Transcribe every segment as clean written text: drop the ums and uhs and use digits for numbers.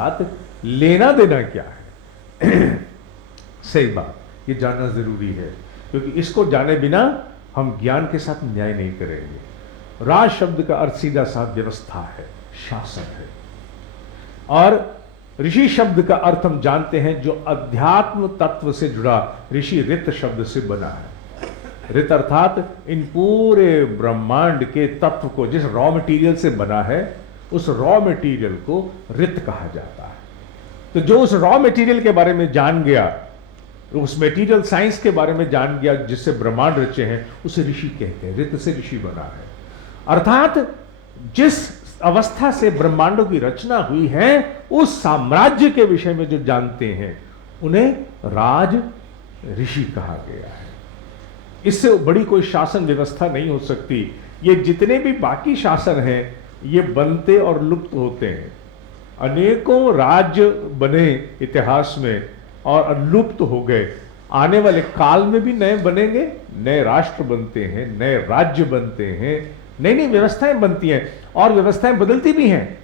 बात लेना देना क्या है? सही बात, ये जानना जरूरी है, क्योंकि इसको जाने बिना हम ज्ञान के साथ न्याय नहीं करेंगे। राज शब्द का अर्थ सीधा साफ व्यवस्था है, शासन है, और ऋषि शब्द का अर्थ हम जानते हैं जो अध्यात्म तत्व से जुड़ा, ऋषि ऋत शब्द से बना है। ऋत अर्थात इन पूरे ब्रह्मांड के तत्व को, जिस रॉ मटेरियल से बना है, उस रॉ मटेरियल को ऋत कहा जाता है। तो जो उस रॉ मटेरियल के बारे में जान गया, उस मटेरियल साइंस के बारे में जान गया जिससे ब्रह्मांड रचे हैं, उसे ऋषि कहते हैं। ऋत से ऋषि बना है, अर्थात जिस अवस्था से ब्रह्मांडों की रचना हुई है, उस साम्राज्य के विषय में जो जानते हैं उन्हें राज ऋषि कहा गया है। इससे बड़ी कोई शासन व्यवस्था नहीं हो सकती। ये जितने भी बाकी शासन हैं, ये बनते और लुप्त होते हैं। अनेकों राज्य बने इतिहास में और लुप्त हो गए। आने वाले काल में भी नए बनेंगे, नए राष्ट्र बनते हैं, नए राज्य बनते हैं, नई नई व्यवस्थाएं बनती हैं, और व्यवस्थाएं बदलती भी हैं।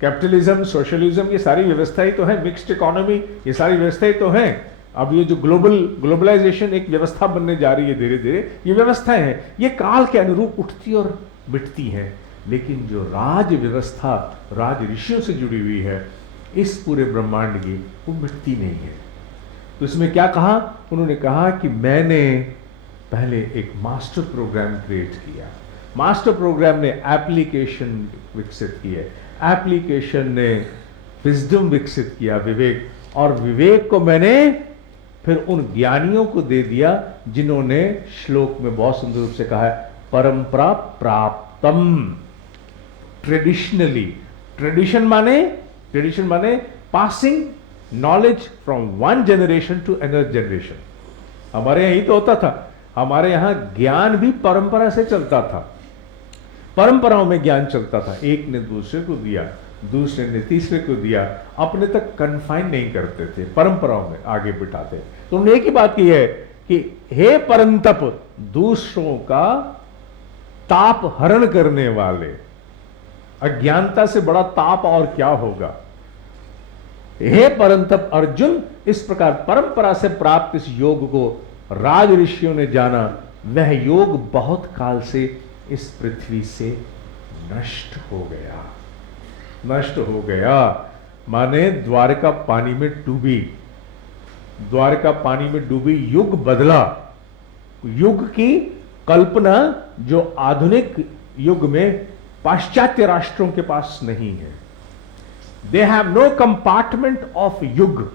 कैपिटलिज्म, सोशलिज्म, ये सारी व्यवस्थाएं तो हैं, मिक्स्ड इकोनॉमी, ये सारी व्यवस्थाएं तो हैं। अब ये जो ग्लोबलाइजेशन एक व्यवस्था बनने जा रही है धीरे धीरे, ये व्यवस्थाएं हैं, ये काल के अनुरूप उठती और मिटती हैं। लेकिन जो राज व्यवस्था राज ऋषियों से जुड़ी हुई है इस पूरे ब्रह्मांड की, वो मिटती नहीं है। तो इसमें क्या कहा उन्होंने? कहा कि मैंने पहले एक मास्टर प्रोग्राम क्रिएट किया। मास्टर प्रोग्राम ने एप्लीकेशन विकसित की है, एप्लीकेशन ने विजडम विकसित किया, विवेक, और विवेक को मैंने फिर उन ज्ञानियों को दे दिया जिन्होंने श्लोक में बहुत सुंदर रूप से कहा है, परंपरा प्राप्तम। ट्रेडिशनली, ट्रेडिशन माने passing knowledge from one generation to another generation. हमारे यहां ही तो होता था, हमारे यहां ज्ञान भी परंपरा से चलता था, परंपराओं में ज्ञान चलता था। एक ने दूसरे को दिया, दूसरे ने तीसरे को दिया, अपने तक कन्फाइन नहीं करते थे, परंपराओं में आगे बिठाते। तो उन्होंने एक ही बात की है कि हे परंतप, दूसरों का ताप हरण करने वाले, अज्ञानता से बड़ा ताप और क्या होगा। हे परंतप अर्जुन, इस प्रकार परंपरा से प्राप्त इस योग को राज ऋषियों ने जाना। वह योग बहुत काल से इस पृथ्वी से नष्ट हो गया। नष्ट हो गया माने द्वारका पानी में डूबी, द्वारका पानी में डूबी, युग बदला। युग की कल्पना जो आधुनिक युग में पाश्चात्य राष्ट्रों के पास नहीं है। They have no compartment of yug.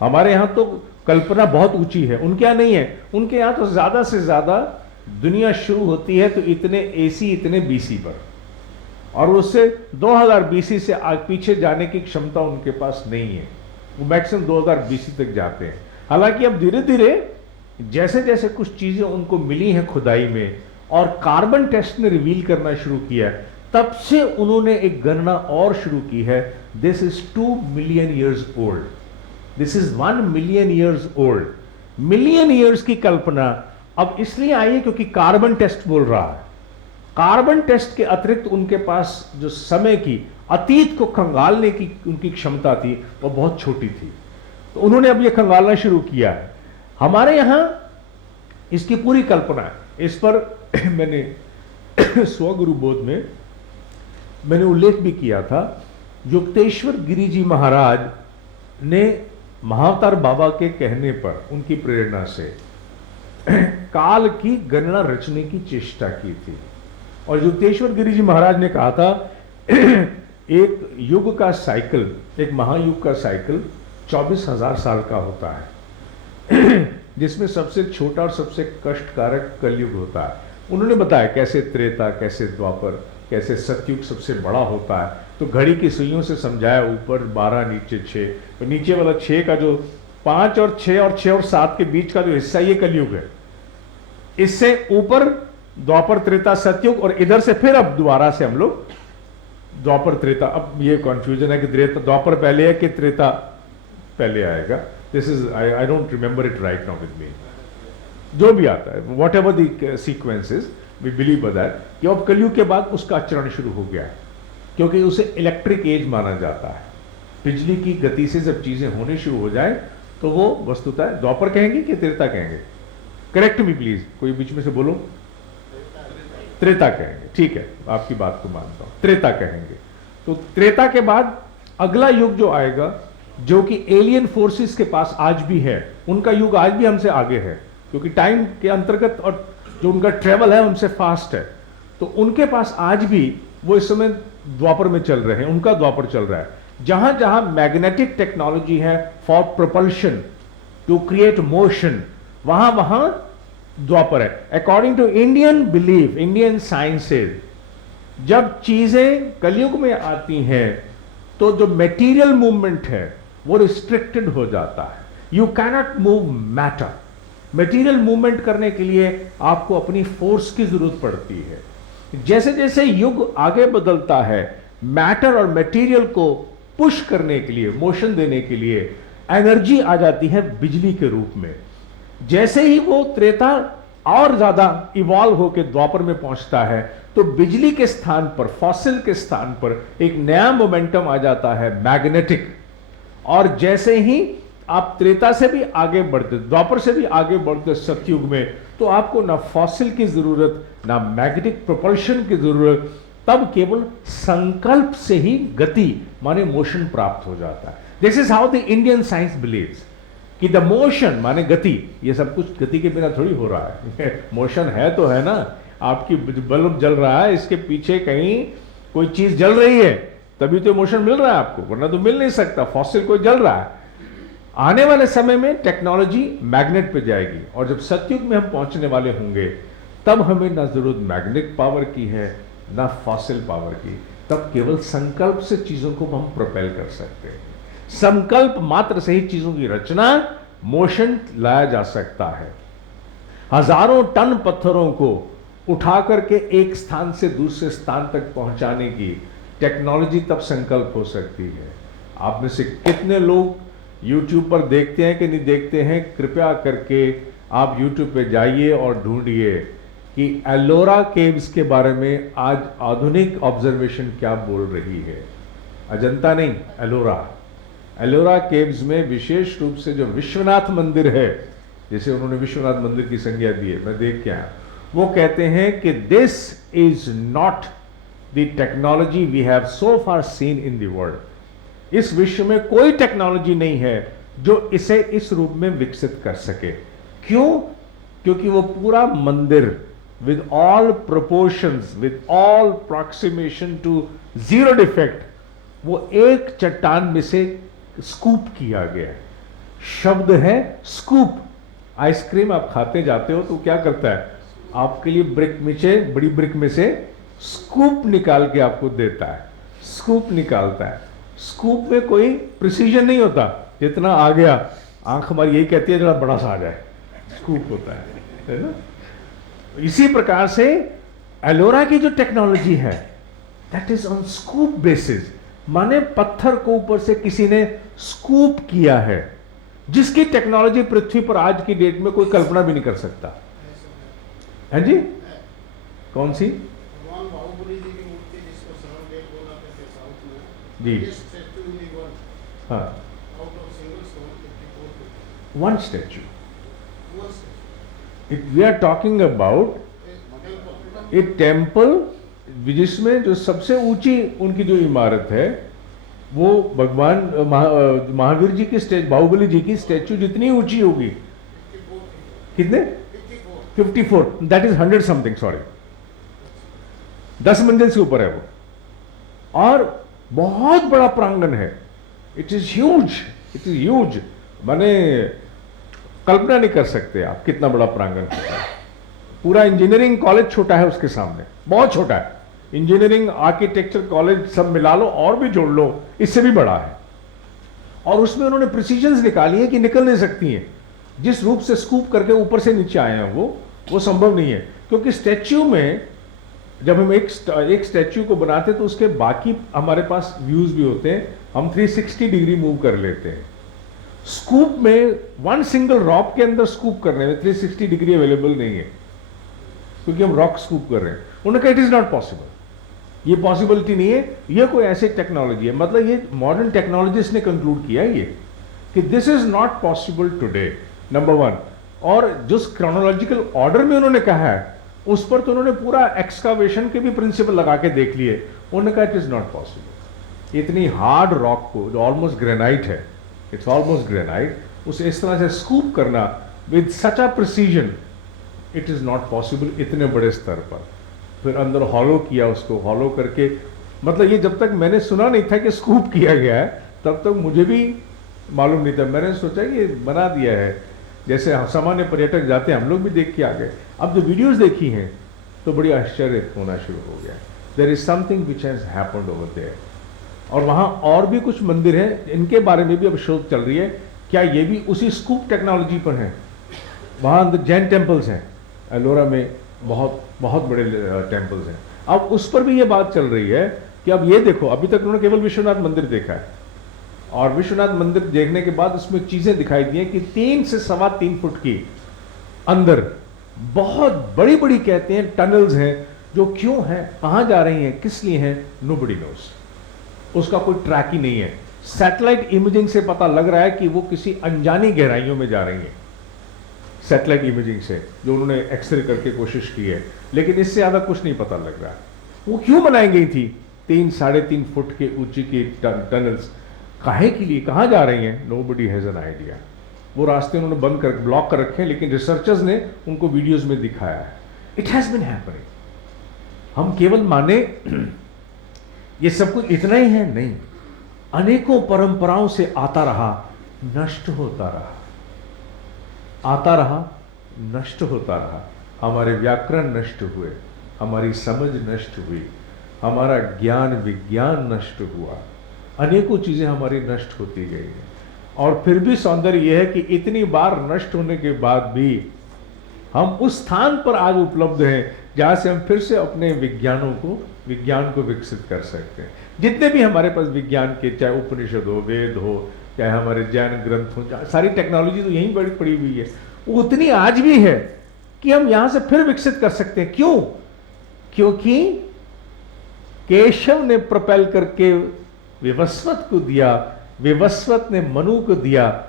हमारे यहां तो कल्पना बहुत ऊंची है, उनके यहां नहीं है। उनके यहां तो ज्यादा से ज्यादा दुनिया शुरू होती है तो इतने एसी, इतने बीसी पर, और उससे 2000 बीसी से पीछे जाने की क्षमता उनके पास नहीं है। वो मैक्सिमम 2000 बीसी तक जाते हैं। हालांकि अब धीरे धीरे जैसे जैसे कुछ चीजें उनको मिली हैं खुदाई में, और कार्बन टेस्ट ने रिवील करना शुरू किया है, तब से उन्होंने एक गणना और शुरू की है। This is 2 million years old, this is 1 million years old. Million years की कल्पना अब इसलिए आई है क्योंकि कार्बन टेस्ट बोल रहा है। कार्बन टेस्ट के अतिरिक्त उनके पास जो समय की, अतीत को खंगालने की उनकी क्षमता थी, वो बहुत छोटी थी। तो उन्होंने अब ये खंगालना शुरू किया है। हमारे यहां इसकी पूरी कल्पना है। इस पर मैंने स्वगुरु बोध में मैंने उल्लेख भी किया था। युक्तेश्वर गिरि जी महाराज ने महाअवतार बाबा के कहने पर, उनकी प्रेरणा से काल की गणना रचने की चेष्टा की थी। और युक्तेश्वर गिरि जी महाराज ने कहा था एक युग का साइकिल, एक महायुग का साइकिल 24,000 साल का होता है, जिसमें सबसे छोटा और सबसे कष्टकारक कलयुग होता है। उन्होंने बताया कैसे त्रेता, कैसे द्वापर, कैसे सतयुग सबसे बड़ा होता है। तो घड़ी की सुइयों से समझाया, ऊपर 12 नीचे 6, तो नीचे वाला 6 का जो 5 और 6 और 6 और 7 के बीच का जो हिस्सा, ये कलयुग है। इससे ऊपर द्वापर, त्रेता, सतयुग, और इधर से फिर अब दोबारा से हम लोग द्वापर, त्रेता। अब ये कंफ्यूजन है कि त्रेता द्वापर पहले है कि त्रेता पहले आएगा। This is I don't remember it right now with me. जो भी आता है, whatever the sequences, we believe that कि अब कलयुग के बाद उसका आचरण शुरू हो गया है, क्योंकि उसे इलेक्ट्रिक एज माना जाता है। बिजली की गति से जब चीजें होने शुरू हो जाए तो वो वस्तुतः द्वापर कहेंगे कि त्रेता कहेंगे? करेक्ट मी प्लीज, कोई बीच में से बोलो। त्रेता कहेंगे, ठीक है, आपकी बात को मानता हूं, त्रेता कहेंगे। तो त्रेता के बाद अगला युग जो आएगा, जो कि एलियन फोर्सेस के पास आज भी है, उनका युग आज भी हमसे आगे है, क्योंकि टाइम के अंतर्गत और जो उनका ट्रेवल है हमसे फास्ट है, तो उनके पास आज भी वो इस समय द्वापर में चल रहे हैं, उनका द्वापर चल रहा है। जहां जहां मैग्नेटिक टेक्नोलॉजी है for propulsion to create motion, वहां वहां द्वापर है। According to Indian belief, Indian sciences, जब चीजें कलयुग में आती हैं तो जो मेटीरियल मूवमेंट है वो रिस्ट्रिक्टेड हो जाता है। You cannot move matter. Material movement करने के लिए आपको अपनी फोर्स की जरूरत पड़ती है। जैसे जैसे युग आगे बदलता है, मैटर और मटेरियल को पुश करने के लिए, मोशन देने के लिए एनर्जी आ जाती है बिजली के रूप में। जैसे ही वो त्रेता और ज्यादा इवॉल्व होकर द्वापर में पहुंचता है तो बिजली के स्थान पर, फॉसिल के स्थान पर एक नया मोमेंटम आ जाता है, मैग्नेटिक। और जैसे ही आप त्रेता से भी आगे बढ़ते, द्वापर से भी आगे बढ़ते सतयुग में, तो आपको ना फॉसिल की जरूरत, ना मैग्नेटिक प्रोपल्शन की जरूरत, तब केवल संकल्प से ही गति माने मोशन प्राप्त हो जाता है। This is how the Indian science believes कि द मोशन माने गति, ये सब कुछ गति के बिना थोड़ी हो रहा है। मोशन है तो है ना, आपकी बल्ब जल रहा है, इसके पीछे कहीं कोई चीज जल रही है तभी तो मोशन मिल रहा है आपको, वरना तो मिल नहीं सकता। फॉसिल कोई जल रहा है। आने वाले समय में टेक्नोलॉजी मैग्नेट पे जाएगी, और जब सतयुग में हम पहुंचने वाले होंगे तब हमें ना जरूरत मैग्नेटिक पावर की है ना फॉसिल पावर की, तब केवल संकल्प से चीजों को हम प्रोपेल कर सकते हैं। संकल्प मात्र से ही चीजों की रचना, मोशन लाया जा सकता है। हजारों टन पत्थरों को उठा करके एक स्थान से दूसरे स्थान तक पहुंचाने की टेक्नोलॉजी तब संकल्प हो सकती है। आप में से कितने लोग यूट्यूब पर देखते हैं कि नहीं देखते हैं? कृपया करके आप यूट्यूब पे जाइए और ढूंढिए कि एलोरा केव्स के बारे में आज आधुनिक ऑब्जर्वेशन क्या बोल रही है। अजंता नहीं, एलोरा। एलोरा केव्स में विशेष रूप से जो विश्वनाथ मंदिर है, जैसे उन्होंने विश्वनाथ मंदिर की संज्ञा दी है, मैं देख के आया, वो कहते हैं कि this is not the technology we have so far seen in the world. इस विश्व में कोई टेक्नोलॉजी नहीं है जो इसे इस रूप में विकसित कर सके। क्यों? क्योंकि वो पूरा मंदिर with all proportions, with all approximation to zero defect, वो एक चट्टान में से स्कूप किया गया है। शब्द है स्कूप। आइसक्रीम आप खाते जाते हो तो क्या करता है, आपके लिए ब्रिक में से, बड़ी ब्रिक में से स्कूप निकाल के आपको देता है, स्कूप निकालता है। स्कूप में कोई प्रिसीजन नहीं होता, जितना आ गया, आंख हमारी यही कहती है जरा बड़ा सा आ जाए, स्कूप होता है ना। इसी प्रकार से एलोरा की जो टेक्नोलॉजी है that is on scoop basis, माने पत्थर को ऊपर से किसी ने स्कूप किया है, जिसकी टेक्नोलॉजी पृथ्वी पर आज की डेट में कोई कल्पना भी नहीं कर सकता है जी। कौन सी? जी हाँ, one statue. We are talking about a temple जिसमें जो सबसे ऊंची उनकी जो इमारत है वो भगवान महावीर जी की बाहुबली जी की स्टैचू जितनी ऊंची होगी, कितने? 54, दैट इज 100 समथिंग, सॉरी, 10 मंजिल से ऊपर है वो, और बहुत बड़ा प्रांगण है। It is huge, it is huge, माने कल्पना नहीं कर सकते आप कितना बड़ा प्रांगण होता है। पूरा इंजीनियरिंग कॉलेज छोटा है उसके सामने, बहुत छोटा है। इंजीनियरिंग, आर्किटेक्चर कॉलेज सब मिला लो और भी जोड़ लो, इससे भी बड़ा है। और उसमें उन्होंने प्रिसीजंस निकाली है कि निकल नहीं सकती हैं। जिस रूप से स्कूप करके ऊपर से नीचे आए हैं वो संभव नहीं है, क्योंकि स्टैच्यू में जब हम एक स्टैच्यू को बनाते हैं तो उसके बाकी हमारे पास व्यूज भी होते हैं, हम 360 डिग्री मूव कर लेते हैं। स्कूप में वन सिंगल रॉक के अंदर स्कूप करने में 360 डिग्री अवेलेबल नहीं है, क्योंकि हम रॉक स्कूप कर रहे हैं। उन्होंने कहा इट इज नॉट पॉसिबल। ये पॉसिबिलिटी नहीं है, ये कोई ऐसी टेक्नोलॉजी है, मतलब ये मॉडर्न टेक्नोलॉजिस्ट ने कंक्लूड किया है ये कि this is not possible today, number one. और जिस क्रोनोलॉजिकल ऑर्डर में उन्होंने कहा है उस पर तो उन्होंने पूरा एक्सकावेशन के भी प्रिंसिपल लगा के देख लिए, उन्होंने कहा इट इज नॉट पॉसिबल। इतनी हार्ड रॉक को जो ऑलमोस्ट ग्रेनाइट है, इट्स ऑलमोस्ट ग्रेनाइट, उसे इस तरह से स्कूप करना with such a precision, it is not possible इतने बड़े स्तर पर। फिर अंदर हॉलो किया, उसको हॉलो करके, मतलब ये जब तक मैंने सुना नहीं था कि स्कूप किया गया है तब तक मुझे भी मालूम नहीं था। मैंने सोचा कि बना दिया है, जैसे सामान्य पर्यटक जाते हैं, हम लोग भी देख के आ गए। अब जो वीडियोस देखी हैं तो बड़ी आश्चर्य होना शुरू हो गया। There is something which has happened over there. और वहाँ और भी कुछ मंदिर हैं, इनके बारे में भी अब शोध चल रही है, क्या ये भी उसी स्कूप टेक्नोलॉजी पर हैं। वहाँ अंदर जैन टेम्पल्स हैं, एलोरा में बहुत बहुत बड़े टेम्पल्स हैं। अब उस पर भी ये बात चल रही है कि अब ये देखो, अभी तक उन्होंने केवल विश्वनाथ मंदिर देखा है, और विश्वनाथ मंदिर देखने के बाद उसमें चीजें दिखाई दी हैं कि 3 से 3.25 फुट की अंदर बहुत बड़ी बड़ी कहते हैं टनल्स हैं, जो क्यों हैं, कहां जा रही हैं, किस लिए हैं, नोबडी नोस। उसका कोई ट्रैक ही नहीं है। सैटेलाइट इमेजिंग से पता लग रहा है कि वो किसी अनजानी गहराइयों में जा रही हैं, सैटेलाइट इमेजिंग से जो उन्होंने एक्सरे करके कोशिश की है, लेकिन इससे ज्यादा कुछ नहीं पता लग रहा। वो क्यों बनाई गई थी 3-3.5 फुट के ऊंची की टनल्स, काहे के लिए, कहां जा रही हैं, नोबडी हैज एन आइडिया। वो रास्ते उन्होंने बंद कर, ब्लॉक कर रखे हैं, लेकिन रिसर्चर्स ने उनको वीडियोस में दिखाया है। It has been happening. हम केवल माने ये सब कुछ इतना ही है, नहीं, अनेकों परंपराओं से आता रहा, नष्ट होता रहा, आता रहा, नष्ट होता रहा। हमारे व्याकरण नष्ट हुए, हमारी समझ नष्ट हुई, हमारा ज्ञान विज्ञान नष्ट हुआ, अनेकों चीजें हमारी नष्ट होती गई हैं। और फिर भी सौंदर्य यह है कि इतनी बार नष्ट होने के बाद भी हम उस स्थान पर आज उपलब्ध हैं जहां से हम फिर से अपने विज्ञान को विकसित कर सकते हैं। जितने भी हमारे पास विज्ञान के, चाहे उपनिषद हो, वेद हो, चाहे हमारे जैन ग्रंथ हो, सारी टेक्नोलॉजी तो यहीं बड़ी पड़ी हुई है, वो उतनी आज भी है कि हम यहां से फिर विकसित कर सकते हैं। क्यों? क्योंकि केशव ने प्रपेल करके विवस्वत को दिया, विवस्वत ने मनु को दिया।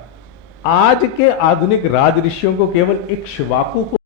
आज के आधुनिक राज ऋषियों को केवल इक्ष्वाकु को